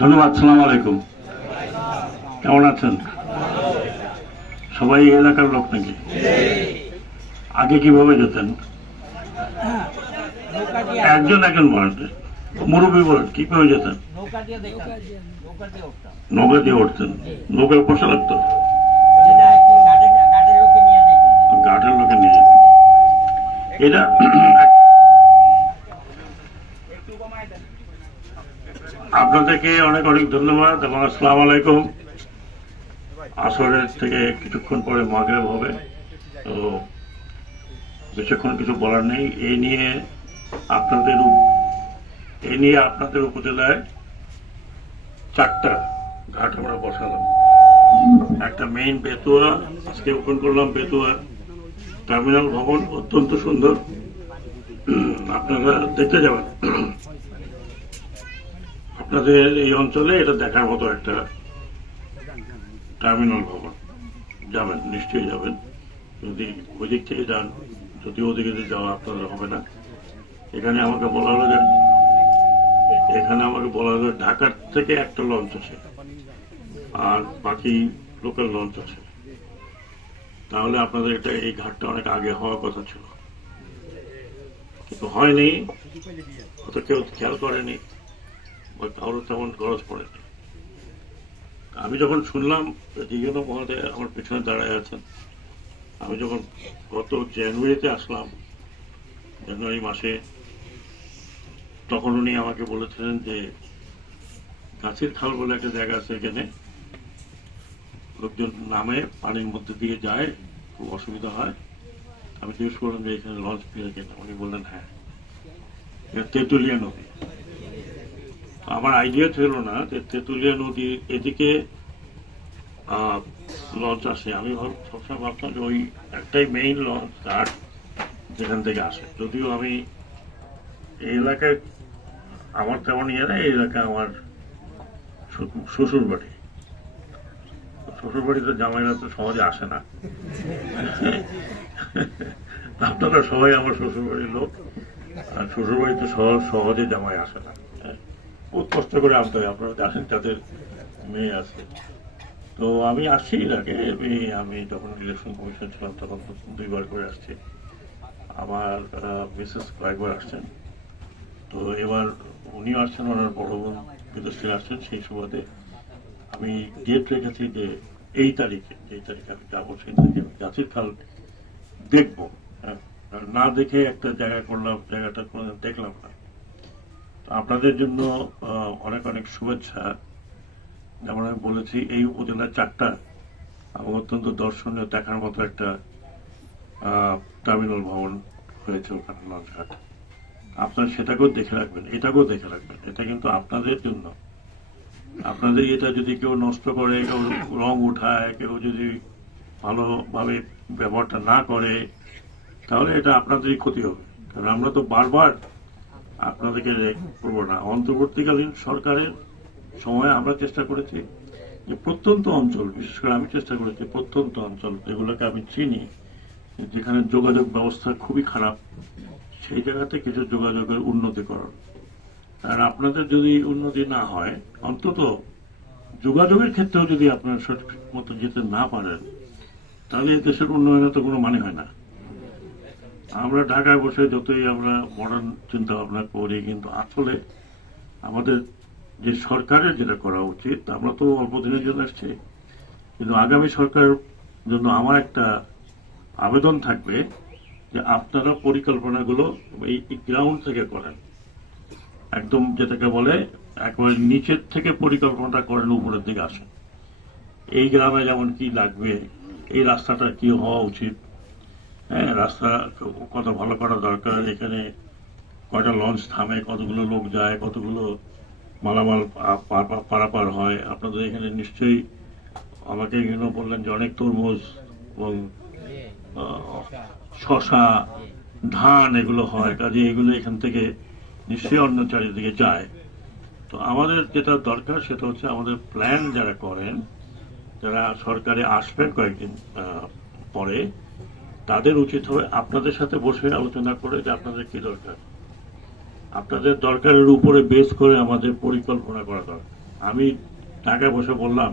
ধন্যবাদ। সালাম আলাইকুম। কেমন আছেন সবাই? এলাকার লোক নাকি? আগে কিভাবে যেতেন? একজন একজন মুরব্বী বলেন কিভাবে যেতেন? নৌকা দিয়ে উঠতেন। নৌকায় বসা লাগতো, ঘাটের লোকে নিয়ে যেতেন। এটা আপনাদেরকে অনেক অনেক ধন্যবাদ এবং আসসালামু আলাইকুম। আসরের থেকে কিছুক্ষণ পরে মাগরিব হবে, তো বেশিক্ষণ কিছু বলার নেই। এই নিয়ে আপনাদের উপজেলায় 4টা ঘাট আমরা বসালাম। একটা মেইন বেতুয়া, আজকে ওপেন করলাম বেতুয়া টার্মিনাল ভবন, অত্যন্ত সুন্দর, আপনারা দেখতে যাবেন। আপনাদের এই অঞ্চলে এটা দেখার মতো একটা টার্মিনাল ভবন। যাবেন, নিশ্চয়ই যাবেন, যদি ওই দিক থেকে যান। যদি ওদিকে যাওয়া আপনাদের হবে না। এখানে আমাকে বলা হলো ঢাকার থেকে একটা লঞ্চ আছে আর বাকি লোকাল লঞ্চ আছে। তাহলে আপনাদের এই ঘাটটা অনেক আগে হওয়ার কথা ছিল, কিন্তু হয়নি, হয়তো কেউ খেয়াল করেনি বা কারোর তেমন খরচ পড়েনি। আমি যখন শুনলাম, দিগন্ত মহোদয় আমার পেছনে দাঁড়ায় আছেন, আমি যখন গত জানুয়ারিতে আসলাম, জানুয়ারি মাসে, তখন উনি আমাকে বলেছিলেন যে গাছের খাল বলে একটা জায়গা আছে, এখানে লোকজন নামে পানির মধ্যে দিয়ে যায়, খুব অসুবিধা হয়। আমি জিজ্ঞেস করলাম যে এখানে লঞ্চ পেয়ে কিনা। উনি বললেন হ্যাঁ, তেঁতুলিয়া নদী। আমার আইডিয়া ছিল না যে তেঁতুলিয়া নদীর এদিকে লঞ্চ আসে। আমি সবসময় ভাবতাম যে ওই একটাই মেইন লঞ্চ ঘাট যেখান থেকে আসে। যদিও আমি এই এলাকায় আমার তেমন ইয়ে না, এই এলাকায় আমার শ্বশুর বাড়ি। শ্বশুর বাড়িতে জামাইরা তো সহজে আসে না। আপনারা সবাই আমার শ্বশুর বাড়ির লোক, আর শ্বশুর বাড়িতে সহজে জামাই আসে না, খুব কষ্ট করে আনতে হয়। আপনারা জানেন তাদের মেয়ে আছে। তো আমি আসছি এর আগে, আমি যখন ইলেকশন কমিশন ছিলাম তখন 2বার করে আসছি। আমার মিসেস কয়েকবার আসছেন। তো এবার উনিও আসছেন, ওনার বড় বোন বিদেশ থেকে আসছেন। সেই সুবাদে আমি ডেট রেখেছি যে এই তারিখে আমি যাবো, সেই তারিখে আমি গাছের খাল দেখবো। না দেখে একটা জায়গা করলাম, জায়গাটা দেখলাম না। আপনাদের জন্য অনেক অনেক শুভেচ্ছা। যেমন আমি বলেছি, এই উপজেলার 4টা অত্যন্ত দর্শনীয় দেখার মতো একটা টার্মিনাল ভবন হয়েছে ওখানে, লঞ্চঘাট। আপনারা সেটাকেও দেখে রাখবেন, এটাকেও দেখে রাখবেন। এটা কিন্তু আপনাদের জন্য। আপনাদের এটা যদি কেউ নষ্ট করে, কেউ রং উঠায়, কেউ যদি ভালোভাবে ব্যবহারটা না করে, তাহলে এটা আপনাদেরই ক্ষতি হবে। কারণ আমরা তো বারবার আপনাদেরকে করবো না। অন্তর্বর্তীকালীন সরকারের সময় আমরা চেষ্টা করেছি যে প্রত্যন্ত অঞ্চল, বিশেষ করে আমি চেষ্টা করেছি প্রত্যন্ত অঞ্চল যেগুলোকে আমি চিনি, যেখানে যোগাযোগ ব্যবস্থা খুবই খারাপ, সেই জায়গাতে কিছু যোগাযোগের উন্নতিকরণ। আর আপনাদের যদি উন্নতি না হয়, অন্তত যোগাযোগের ক্ষেত্রেও যদি আপনারা সঠিক মতো যেতে না পারেন, তাহলে দেশের উন্নয়নের তো কোনো মানে হয় না। আমরা ঢাকায় বসে যতই আমরা মডার্ন চিন্তা ভাবনা করি, কিন্তু আসলে আমাদের যে সরকারের যেটা করা উচিত, আমরা তো অল্প দিনের জন্য আসছি, কিন্তু আগামী সরকারের জন্য আমার একটা আবেদন থাকবে যে আপনারা পরিকল্পনাগুলো এই গ্রাউন্ড থেকে করেন, একদম যেটাকে বলে একবারে নিচের থেকে পরিকল্পনাটা করেন, উপরের দিকে আসেন। এই গ্রামে যেমন কি লাগবে, এই রাস্তাটা কি হওয়া উচিত, হ্যাঁ, রাস্তা কত ভালো করা দরকার, এখানে কয়টা লঞ্চ থামে, কতগুলো লোক যায়, কতগুলো মালামাল পারাপার হয়। আপনাদের এখানে নিশ্চয়ই আমাকে এখানে বললেন যে অনেক তরমুজ এবং শশা, ধান এগুলো হয়, কাজে এগুলো এখান থেকে নিশ্চয়ই অন্য চারিদিকে যায়। তো আমাদের যেটা দরকার সেটা হচ্ছে আমাদের প্ল্যান যারা করেন, যারা সরকারে আসবেন কয়েকদিন পরে, তাদের উচিত হবে আপনাদের সাথে বসে আলোচনা করে যে আপনাদের কি দরকার। আপনাদের দরকারের উপরে বেস করে আমাদের পরিকল্পনা করা দরকার। আমি টাকা পয়সা বললাম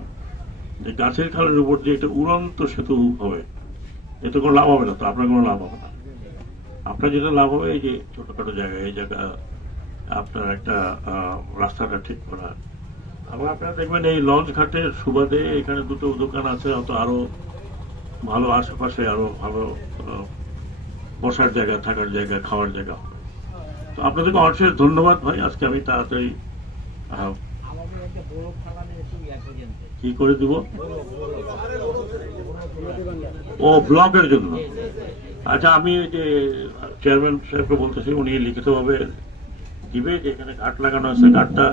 যে গাছের খালের উপর দিয়ে একটা উড়ন্ত সেতু হবে, এতে কোনো লাভ হবে না, তো আপনার কোনো লাভ হবে না। আপনার যেটা লাভ হবে এই যে ছোটখাটো জায়গায়, এই জায়গা আপনার একটা রাস্তাটা ঠিক করা। আবার আপনারা দেখবেন এই লঞ্চ ঘাটের সুবাদে এখানে দুটো দোকান আছে, অত আরো ভালো আশেপাশে আরো ভালো বসার জায়গা, থাকার জায়গা, খাওয়ার জায়গা। তো আপনাদেরকে অশেষ ধন্যবাদ ভাই। আজকে আমি তাড়াতাড়ি কি করে দিব, ও ব্লকের জন্য। আচ্ছা, আমি যে চেয়ারম্যান সাহেবকে বলতেছি, উনি লিখিতভাবে দিবে যে এখানে ঘাট লাগানো আছে, ঘাটটা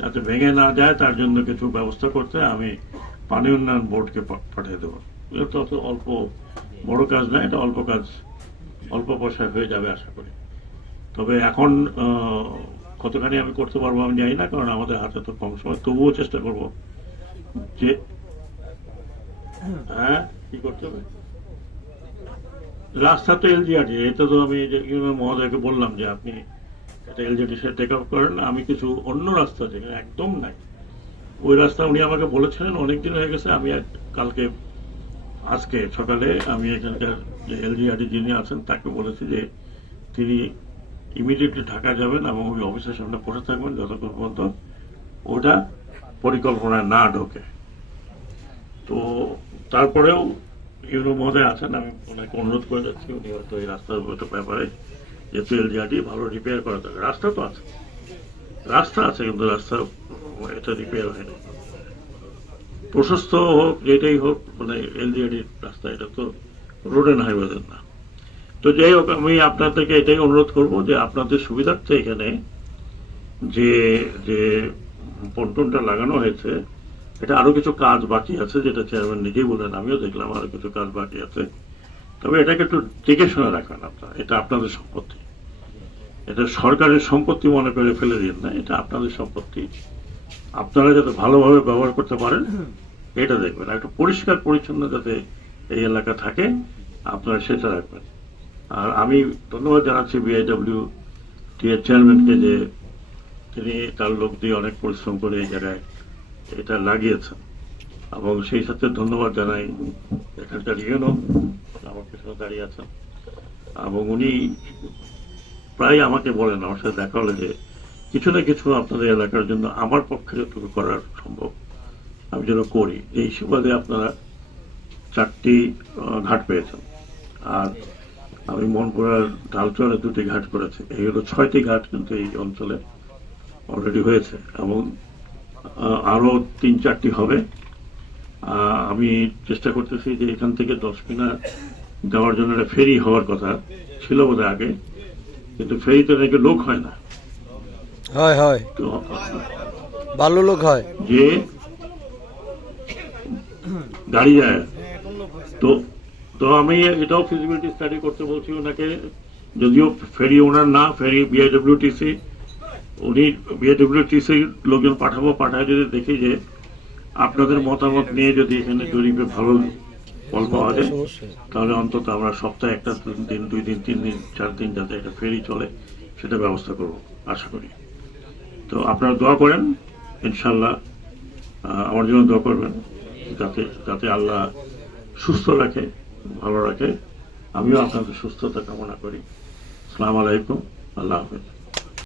যাতে ভেঙে না যায় তার জন্য কিছু ব্যবস্থা করতে আমি পানি উন্নয়ন বোর্ডকে পাঠিয়ে দেবো। এটা তো অল্প বড় কাজ না, এটা অল্প কাজ, অল্প পয়সায় হয়ে যাবে আশা করি। তবে এখন কতখানি আমি করতে পারবো আমি জানি না, কারণ আমাদের হাতে তো কম সময়, তবুও চেষ্টা করব যে হ্যাঁ কি করতে হবে। রাস্তা তো এলজিআরটি, এটা তো আমি মহোদয়কে বললাম যে আপনি এটা এলজিআরটি সে টেক আপ করেন। আমি কিছু অন্য রাস্তা যেখানে একদম নাই, ওই রাস্তা উনি আমাকে বলেছিলেন, অনেকদিন হয়ে গেছে। আমি কালকে আজকে সকালে আমি এখানকার যে এলজিআরটি যিনি আছেন তাকে বলেছি যে তিনি ইমিডিয়েটলি ঢাকা যাবেন এবং ওই অফিসের সামনে বসে থাকবেন যতক্ষণ পর্যন্ত ওটা পরিকল্পনায় না ঢোকে। তো তারপরেও ইউনো মহোদয় আছেন, আমি ওনাকে অনুরোধ করে যাচ্ছি, উনি হয়তো এই রাস্তার ব্যাপারে যেহেতু এলজিআরটি ভালো রিপেয়ার করা দরকার। রাস্তা তো আছে, রাস্তা আছে, কিন্তু রাস্তা এটা রিপেয়ার হয়নি। প্রশস্ত হোক যেটাই হোক, মানে এলজিআরটির রাস্তা, এটা তো রোড অ্যান্ড হাইওয়েদের না। তো যাই হোক, আমি আপনাদেরকে এটাই অনুরোধ করব যে আপনাদের সুবিধার্থে এখানে যে যে পন্টনটা লাগানো হয়েছে, এটা আরো কিছু কাজ বাকি আছে, যেটা চেয়ারম্যান নিজেই বললেন, আমিও দেখলাম আরো কিছু কাজ বাকি আছে। তবে এটাকে একটু দেখে শুনে রাখবেন আপনারা, এটা আপনাদের সম্পত্তি, এটা সরকারের সম্পত্তি মনে করে ফেলে দিন না, এটা আপনাদের সম্পত্তি। আপনারা যাতে ভালোভাবে ব্যবহার করতে পারেন এটা দেখবেন, একটু পরিষ্কার পরিচ্ছন্ন যাতে এই এলাকা থাকে আপনারা সেটা রাখবেন। আর আমি ধন্যবাদ জানাচ্ছি বিআইডব্লিউ টি এর চেয়ারম্যানকে যে তিনি তার লোক দিয়ে অনেক পরিশ্রম করে এই জায়গায় এটা লাগিয়েছেন, এবং সেই সাথে ধন্যবাদ জানাই এখানকার ইউনো আমার পেছনে দাঁড়িয়ে আছেন, এবং উনি প্রায় আমাকে বলেন, আমার সাথে দেখা হলে যে কিছু না কিছু আপনাদের এলাকার জন্য আমার পক্ষে যতটুকু করার সম্ভব আমি যেন করি। এই সুবাদে আপনারা 4টি ঘাট পেয়েছেন, আর আমি মনপুরার ডালচরে 2টি ঘাট করেছি, এই হলো 6টি ঘাট কিন্তু এই অঞ্চলে অলরেডি হয়েছে, এবং আরো 3-4টি হবে। আমি চেষ্টা করতেছি যে এখান থেকে 10 মিনার যাওয়ার জন্য একটা ফেরি হওয়ার কথা ছিল বোধহয় আগে, কিন্তু ফেরিতে নাকি লোক হয় না, হয় তো ভালো লোক হয় যে গাড়ি যায়। তো তো আমি এটাও ফিজিবিলিটি স্টাডি করতে বলছি ওনাকে, যদিও ফেরি ওনার না, ফেরি বিআইডব্লিউটিসি, উনি বিআইডব্লিউটিসি লোকজন পাঠায় যদি দেখি যে আপনাদের মতামত নিয়ে যদি এখানে জরিপে ভালো ফল পাওয়া যায়, তাহলে অন্তত আমরা সপ্তাহে 1 দিন 2 দিন 3 দিন 4 দিন যাতে একটা ফেরি চলে সেটা ব্যবস্থা করব আশা করি। তো আপনারা দোয়া করেন, ইনশাল্লাহ আমার জন্য দোয়া করবেন যাতে আল্লাহ সুস্থ রাখে, ভালো রাখে। আমিও আপনাদের সুস্থতা কামনা করি। আসসালামু আলাইকুম, আল্লাহ হাফেজ।